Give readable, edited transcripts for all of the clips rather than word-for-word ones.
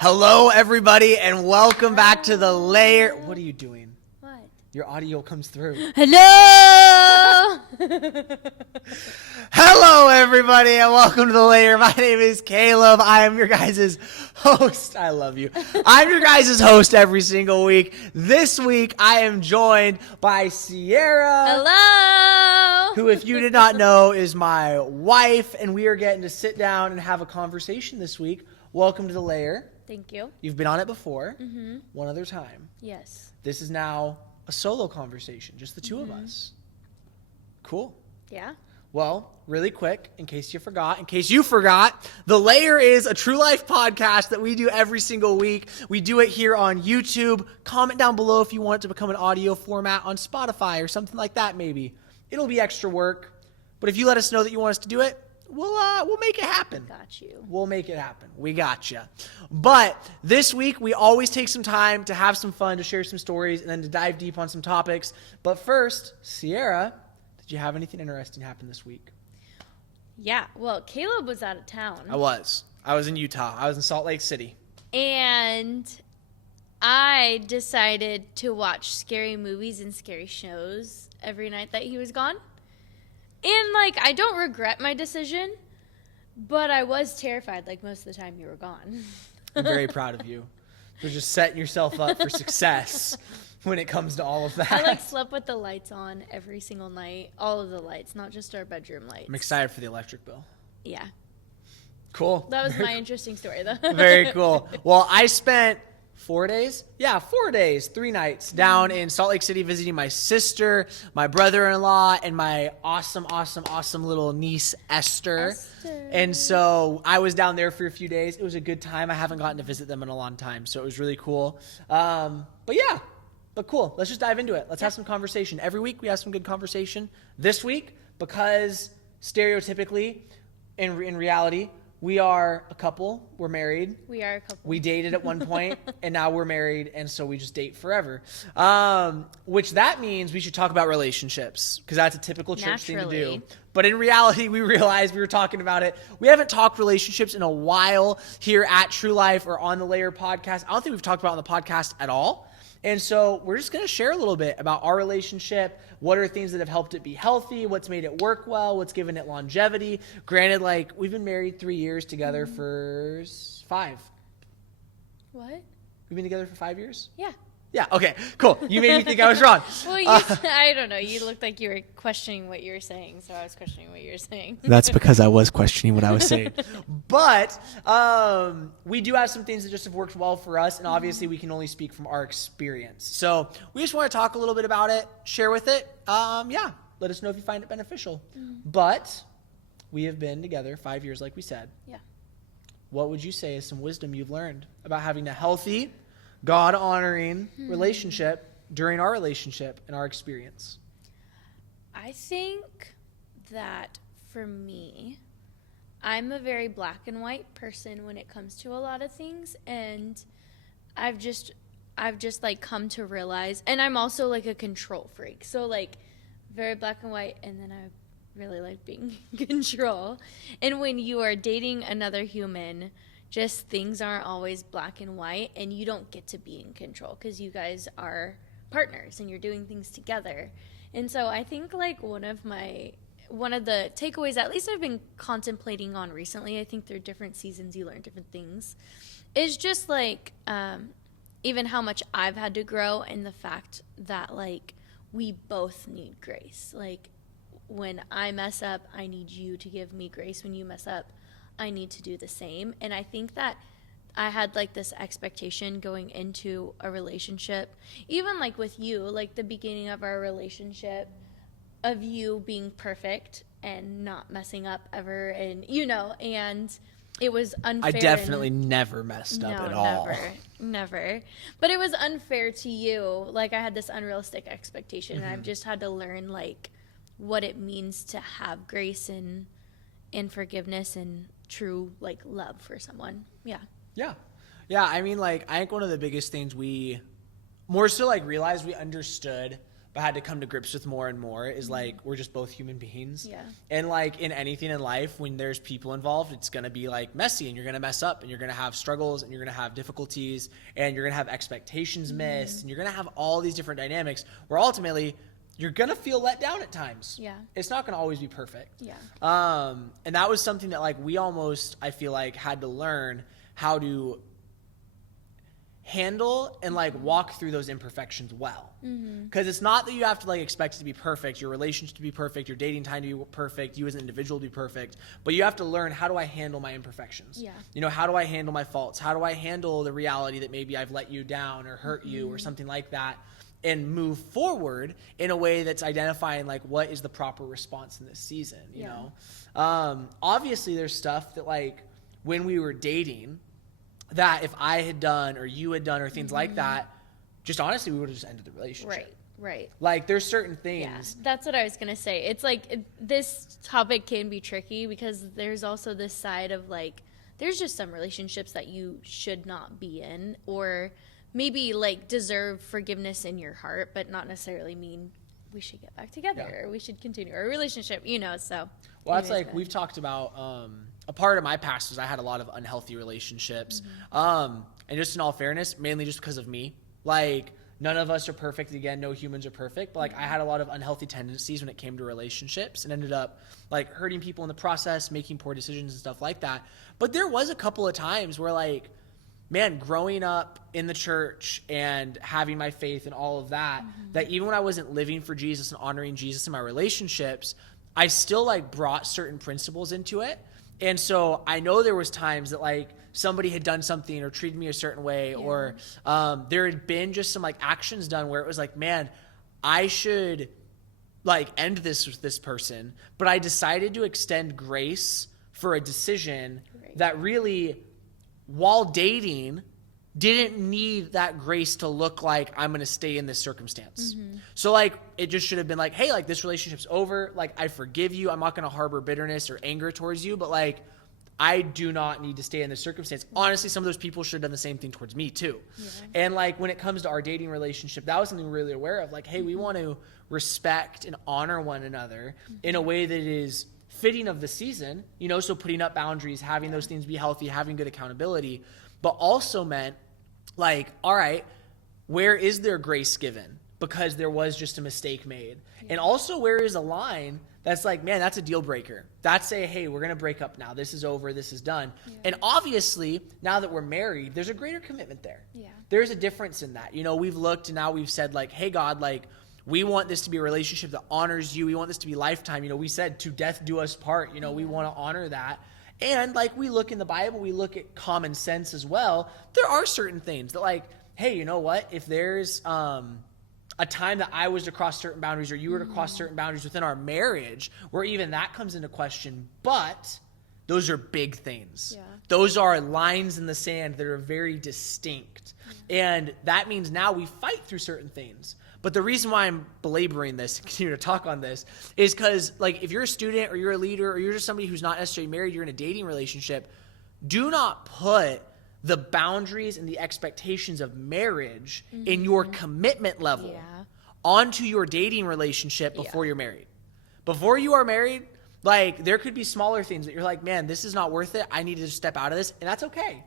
Hello, everybody, and welcome back to the Lair. What are you doing? What? Your audio comes through. Hello! Hello, everybody, and welcome to the Lair. My name is Caleb. I am your guys' host. I love you. I'm your guys' host every single week. This week, I am joined by Ciara. Hello! Who, if you did not know, is my wife, and we are getting to sit down and have a conversation this week. Welcome to the Lair. Thank you. You've been on it before, one other time. Yes. This is now a solo conversation, just the two of us. Cool. Yeah? Well, really quick, in case you forgot, The Lair is a true life podcast that we do every single week. We do it here on YouTube. Comment down below if you want it to become an audio format on Spotify or something like that maybe. It'll be extra work, but if you let us know that you want us to do it, we'll make it happen. Got you. We'll make it happen. We got you. But this week, we always take some time to have some fun, to share some stories, and then to dive deep on some topics. But first, Ciara, did you have anything interesting happen this week? Yeah. Well, Caleb was out of town. I was in Utah. I was in Salt Lake City. And I decided to watch scary movies and scary shows every night that he was gone. And, I don't regret my decision, but I was terrified, most of the time you were gone. I'm very proud of you for just setting yourself up for success when it comes to all of that. I, slept with the lights on every single night. All of the lights, not just our bedroom lights. I'm excited for the electric bill. Yeah. Cool. That was my interesting story, though. Very cool. Well, I spent 4 days? Yeah, 4 days, 3 nights down in Salt Lake City visiting my sister, my brother-in-law, and my awesome little niece, Esther. And so I was down there for a few days. It was a good time. I haven't gotten to visit them in a long time, so it was really cool. But cool. Let's just dive into it. Let's have some conversation. Every week we have some good conversation. This week, because stereotypically, in reality, we are a couple. We're married. We are a couple. We dated at one point, and now we're married, and so we just date forever. Which that means we should talk about relationships, because that's a typical church thing to do. But in reality, we realized we were talking about it. We haven't talked relationships in a while here at True Life or on the Lair podcast. I don't think we've talked about it on the podcast at all. And so we're just going to share a little bit about our relationship. What are things that have helped it be healthy? What's made it work well? What's given it longevity? Granted, we've been married 3 years together for 5. What? We've been together for 5 years? Yeah. Yeah, okay, cool. You made me think I was wrong. Well, I don't know. You looked like you were questioning what you were saying, so I was questioning what you were saying. That's because I was questioning what I was saying. But we do have some things that just have worked well for us, and obviously we can only speak from our experience. So we just want to talk a little bit about it, share with it. Let us know if you find it beneficial. But we have been together 5 years, like we said. Yeah. What would you say is some wisdom you've learned about having a healthy, God-honoring relationship during our relationship and our experience? I think that for me, I'm a very black and white person when it comes to a lot of things, and I've just come to realize, and I'm also a control freak. So very black and white, and then I really like being in control. And when you are dating another human, just things aren't always black and white, and you don't get to be in control because you guys are partners and you're doing things together. And so I think one of the takeaways, at least I've been contemplating on recently, I think through different seasons you learn different things, is just even how much I've had to grow, and the fact that we both need grace. When I mess up, I need you to give me grace. When you mess up, I need to do the same. And I think that I had this expectation going into a relationship, even with you, the beginning of our relationship, of you being perfect and not messing up ever, and and it was unfair. I definitely never messed up at all. Never. But it was unfair to you. I had this unrealistic expectation, and I've just had to learn what it means to have grace and forgiveness and true love for someone. Yeah. I mean, I think one of the biggest things we more so realized we understood had to come to grips with more and more is like we're just both human beings. Yeah. And like in anything in life, when there's people involved, it's gonna be like messy, and you're gonna mess up, and you're gonna have struggles, and you're gonna have difficulties, and you're gonna have expectations missed, and you're gonna have all these different dynamics where ultimately you're gonna feel let down at times. Yeah. It's not gonna always be perfect. Yeah. And that was something that like we almost, I feel like, had to learn how to handle and like walk through those imperfections well. Because it's not that you have to like expect it to be perfect, your relationship to be perfect, your dating time to be perfect, you as an individual to be perfect, but you have to learn, how do I handle my imperfections? Yeah. You know, how do I handle my faults? How do I handle the reality that maybe I've let you down or hurt you or something like that, and move forward in a way that's identifying like what is the proper response in this season, you know? Obviously there's stuff that like when we were dating that if I had done or you had done or things like that, just honestly, we would have just ended the relationship. Right. Like there's certain things. Yeah, that's what I was going to say. It's like this topic can be tricky because there's also this side of like, there's just some relationships that you should not be in, or maybe like deserve forgiveness in your heart, but not necessarily mean we should get back together or we should continue our relationship, you know, so. Well, that's like, we've talked about, a part of my past was I had a lot of unhealthy relationships. And just in all fairness, mainly just because of me. Like, none of us are perfect. Again, no humans are perfect. But, like, I had a lot of unhealthy tendencies when it came to relationships and ended up, like, hurting people in the process, making poor decisions and stuff like that. But there was a couple of times where, like, man, growing up in the church and having my faith and all of that, that even when I wasn't living for Jesus and honoring Jesus in my relationships, I still, like, brought certain principles into it. And so I know there was times that like somebody had done something or treated me a certain way, or there had been just some like actions done where it was like, man, I should like end this with this person, but I decided to extend grace for a decision that really, while dating, didn't need that grace to look like I'm going to stay in this circumstance. So like, it just should have been like, hey, like this relationship's over. Like, I forgive you. I'm not going to harbor bitterness or anger towards you, but like, I do not need to stay in this circumstance. Honestly, some of those people should have done the same thing towards me too. And like, when it comes to our dating relationship, that was something we were really aware of. Like, hey, we want to respect and honor one another in a way that is fitting of the season, you know, so putting up boundaries, having those things be healthy, having good accountability, but also meant like, all right, where is there grace given? Because there was just a mistake made. And also, where is a line that's like, man, that's a deal breaker. That's a, hey, we're going to break up now. This is over. This is done. And obviously, now that we're married, there's a greater commitment there. There's a difference in that. You know, we've looked and now we've said like, hey, God, like, we want this to be a relationship that honors you. We want this to be lifetime. You know, we said to death do us part. You know, we want to honor that. And like we look in the Bible, we look at common sense as well. There are certain things that like, hey, you know what? If there's a time that I was to cross certain boundaries or you were to cross certain boundaries within our marriage, where even that comes into question, but those are big things. Those are lines in the sand that are very distinct. And that means now we fight through certain things. But the reason why I'm belaboring this and continue to talk on this is because, like, if you're a student or you're a leader or you're just somebody who's not necessarily married, you're in a dating relationship, do not put the boundaries and the expectations of marriage in your commitment level onto your dating relationship before you're married. Before you are married, like, there could be smaller things that you're like, man, this is not worth it. I need to just step out of this, and that's okay.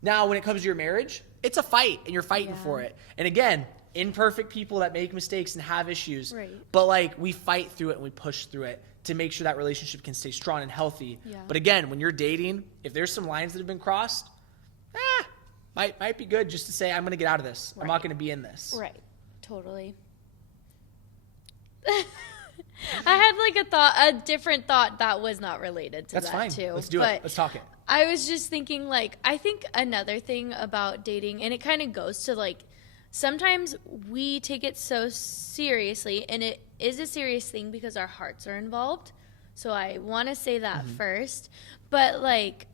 Now, when it comes to your marriage, it's a fight, and you're fighting for it. And again, imperfect people that make mistakes and have issues, but like we fight through it and we push through it to make sure that relationship can stay strong and healthy. But again, when you're dating, if there's some lines that have been crossed, might be good just to say, I'm going to get out of this. I'm not going to be in this. Totally. I had like a different thought that was not related to That's that fine. too. Let's do it. Let's talk it. I was just thinking, like, I think another thing about dating, and it kind of goes to like, sometimes we take it so seriously, and it is a serious thing because our hearts are involved. So I want to say that first. But like,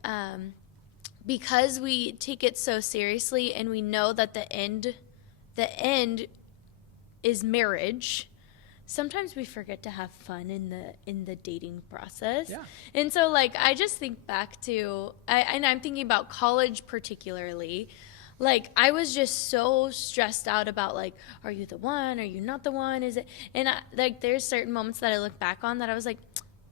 because we take it so seriously and we know that the end is marriage, sometimes we forget to have fun in the dating process. And so like, I just think back to, and I'm thinking about college particularly. Like, I was just so stressed out about, like, are you the one? Are you not the one? Is it? And, there's certain moments that I look back on that I was like,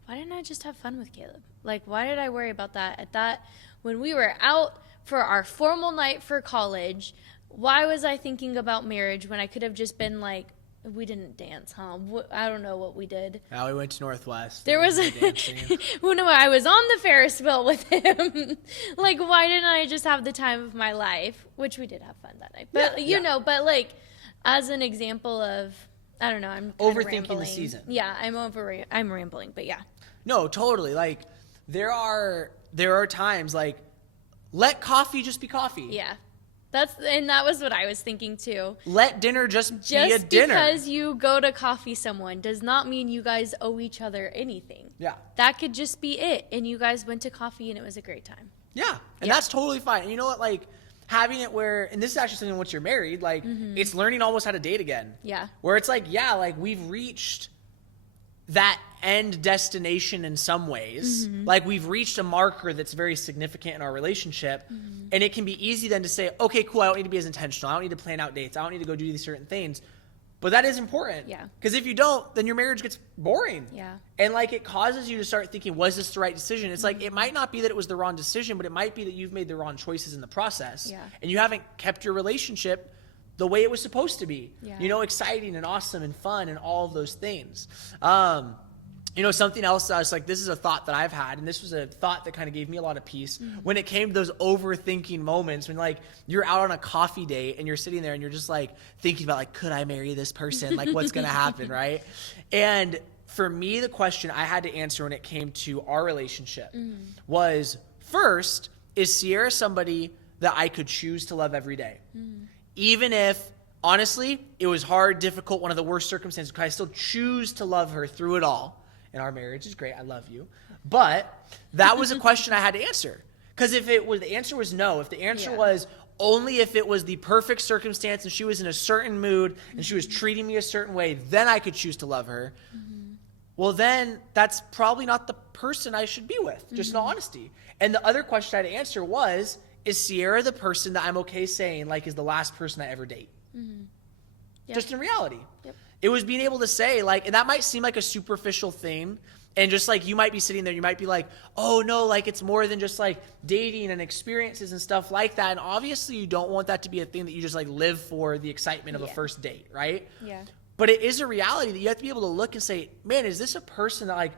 why didn't I just have fun with Caleb? Like, why did I worry about that? When we were out for our formal night for college, why was I thinking about marriage when I could have just been like, we didn't dance, huh? I don't know what we did. Now we went to Northwest. There was when I was on the Ferris wheel with him. Like, why didn't I just have the time of my life? Which we did have fun that night. But, you know, but, like, as an example of, I don't know, I'm overthinking the season. Yeah, I'm rambling, but yeah. No, totally. Like, there are times, like, let coffee just be coffee. Yeah. That was what I was thinking too. Let dinner just be a dinner. Just because you go to coffee someone does not mean you guys owe each other anything. Yeah. That could just be it. And you guys went to coffee and it was a great time. Yeah. And that's totally fine. And you know what? Like, having it where, and this is actually something once you're married, like, it's learning almost how to date again. Yeah. Where it's like, yeah, like, we've reached that end destination in some ways. Like, we've reached a marker that's very significant in our relationship. And it can be easy then to say, okay, cool, I don't need to be as intentional. I don't need to plan out dates. I don't need to go do these certain things. But that is important. Yeah. Because if you don't, then your marriage gets boring. Yeah. And, like, it causes you to start thinking, was this the right decision? It's like, it might not be that it was the wrong decision, but it might be that you've made the wrong choices in the process. Yeah. And you haven't kept your relationship the way it was supposed to be. Yeah. You know, exciting and awesome and fun and all of those things. You know, something else, I was like, this is a thought that I've had, and this was a thought that kind of gave me a lot of peace when it came to those overthinking moments when, like, you're out on a coffee date and you're sitting there and you're just, like, thinking about, like, could I marry this person? Like, what's going to happen, right? And for me, the question I had to answer when it came to our relationship was, first, is Ciara somebody that I could choose to love every day? Even if, honestly, it was hard, difficult, one of the worst circumstances, could I still choose to love her through it all? And our marriage is great. I love you. But that was a question I had to answer. Because if the answer was no, if the answer was only if it was the perfect circumstance and she was in a certain mood and she was treating me a certain way, then I could choose to love her. Well, then that's probably not the person I should be with, just in all honesty. And the other question I had to answer was, is Ciara the person that I'm okay saying, like, is the last person I ever date? Yep. Just in reality. Yep. It was being able to say, like, and that might seem like a superficial thing. And just, like, you might be sitting there, you might be like, oh, no, like, it's more than just, like, dating and experiences and stuff like that. And obviously you don't want that to be a thing that you just, like, live for the excitement of a first date, right? Yeah. But it is a reality that you have to be able to look and say, man, is this a person that, like,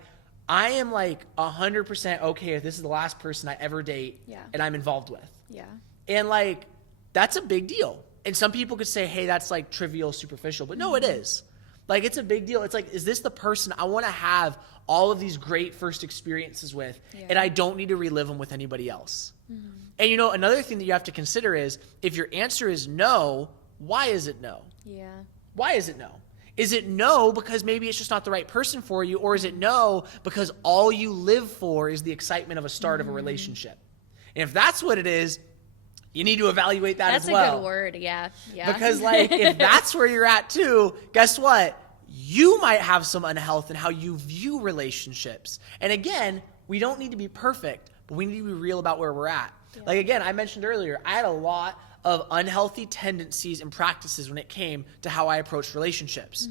I am, like, 100% okay if this is the last person I ever date and I'm involved with. Yeah. And, like, that's a big deal. And some people could say, hey, that's, like, trivial, superficial. But no, it is. Like, it's a big deal. It's like, is this the person I want to have all of these great first experiences with, and I don't need to relive them with anybody else? And, you know, another thing that you have to consider is, if your answer is no, why is it no? Yeah. Why is it no? Is it no because maybe it's just not the right person for you, or is it no because all you live for is the excitement of a start of a relationship? And if that's what it is, you need to evaluate that as well. That's a good word, yeah. Because, like, if that's where you're at too, guess what? You might have some unhealth in how you view relationships. And again, we don't need to be perfect, but we need to be real about where we're at. Yeah. Like, again, I mentioned earlier, I had a lot of unhealthy tendencies and practices when it came to how I approached relationships.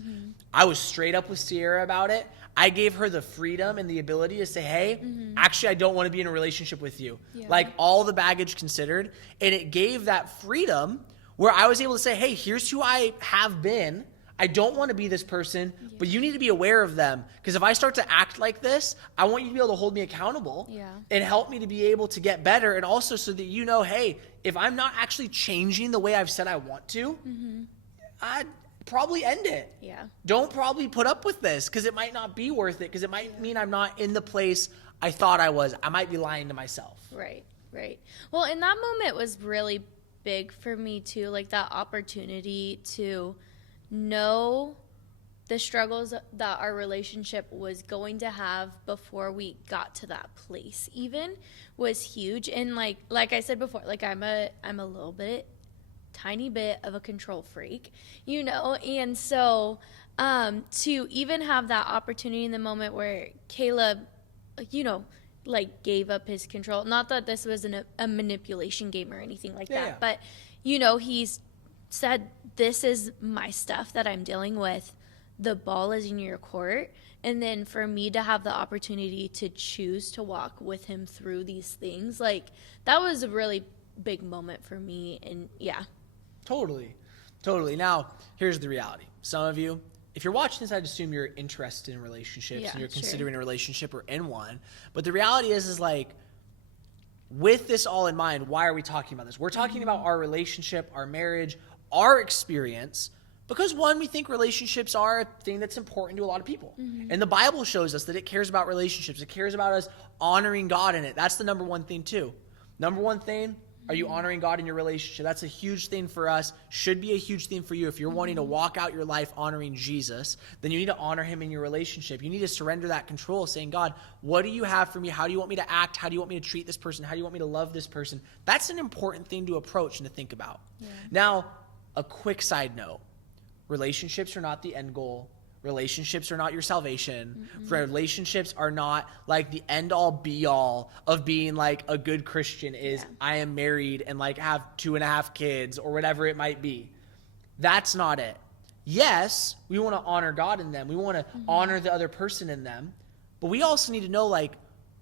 I was straight up with Ciara about it. I gave her the freedom and the ability to say, hey, actually, I don't want to be in a relationship with you. Yeah. Like, all the baggage considered. And it gave that freedom where I was able to say, hey, here's who I have been. I don't want to be this person, but you need to be aware of them. Because if I start to act like this, I want you to be able to hold me accountable and help me to be able to get better. And also so that you know, hey, if I'm not actually changing the way I've said I want to, I'd probably end it. Yeah. Don't probably put up with this because it might not be worth it, because it might mean I'm not in the place I thought I was. I might be lying to myself. Right. Well, and that moment was really big for me too, like that opportunity to know the struggles that our relationship was going to have before we got to that place even was huge. And like I said before, like I'm a little bit, tiny bit of a control freak, you know, and so to even have that opportunity in the moment where Caleb, you know, like gave up his control, not that this was a manipulation game or anything like that, but he's said, this is my stuff that I'm dealing with. The ball is in your court. And then for me to have the opportunity to choose to walk with him through these things, like, that was a really big moment for me. And yeah. Totally. Now, here's the reality. Some of you, if you're watching this, I'd assume you're interested in relationships and you're considering a relationship or in one. But the reality is like, with this all in mind, why are we talking about this? We're talking about our relationship, our marriage, our experience, because one, we think relationships are a thing that's important to a lot of people. And the Bible shows us that it cares about relationships. It cares about us honoring God in it. That's the number one thing too. Number one thing, are you honoring God in your relationship? That's a huge thing for us. Should be a huge thing for you. If you're wanting to walk out your life honoring Jesus, then you need to honor him in your relationship. You need to surrender that control, saying, God, what do you have for me? How do you want me to act? How do you want me to treat this person? How do you want me to love this person? That's an important thing to approach and to think about. Yeah. Now, a quick side note. Relationships are not the end goal. Relationships are not your salvation. Relationships are not like the end all be all of being like a good Christian is I am married and like have 2.5 kids or whatever it might be. That's not it. Yes, we want to honor God in them. We want to honor the other person in them. But we also need to know like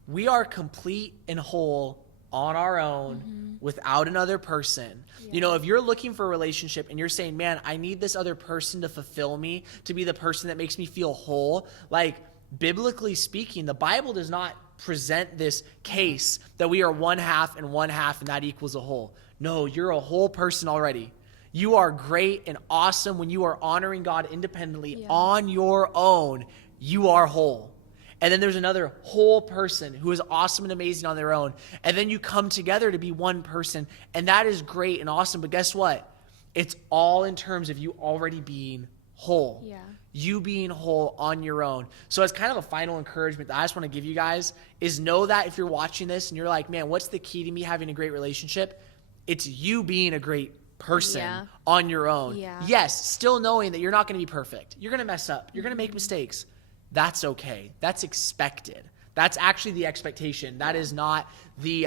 we are complete and whole on our own without another person. Yeah. If you're looking for a relationship and you're saying, man, I need this other person to fulfill me, to be the person that makes me feel whole, like biblically speaking, the Bible does not present this case that we are one half and that equals a whole. No, you're a whole person already. You are great and awesome when you are honoring God independently on your own. You are whole. And then there's another whole person who is awesome and amazing on their own. And then you come together to be one person. And that is great and awesome. But guess what? It's all in terms of you already being whole. Yeah. You being whole on your own. So as kind of a final encouragement that I just want to give you guys is know that if you're watching this and you're like, man, what's the key to me having a great relationship? It's you being a great person on your own. Yeah. Yes, still knowing that you're not going to be perfect. You're going to mess up. You're going to make mistakes. That's okay. That's expected. That's actually the expectation. That is not the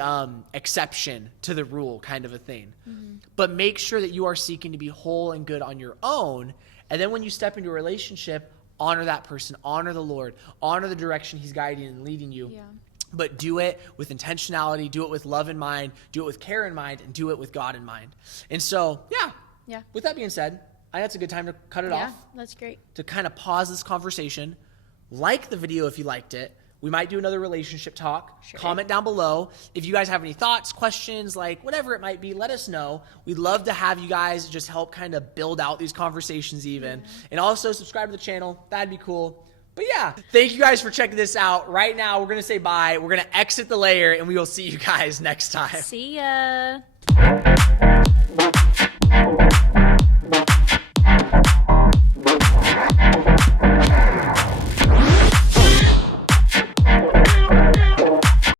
exception to the rule kind of a thing. But make sure that you are seeking to be whole and good on your own. And then when you step into a relationship, honor that person, honor the Lord, honor the direction he's guiding and leading you. Yeah. But do it with intentionality, do it with love in mind, do it with care in mind, and do it with God in mind. And so, yeah. With that being said, I think that's a good time to cut it off. Yeah, that's great. To kind of pause this conversation. Like the video if you liked it. We might do another relationship talk. Sure. Comment down below. If you guys have any thoughts, questions, like whatever it might be, let us know. We'd love to have you guys just help kind of build out these conversations even. Yeah. And also subscribe to the channel. That'd be cool. But yeah, thank you guys for checking this out. Right now, we're going to say bye. We're going to exit the layer, and we will see you guys next time. See ya.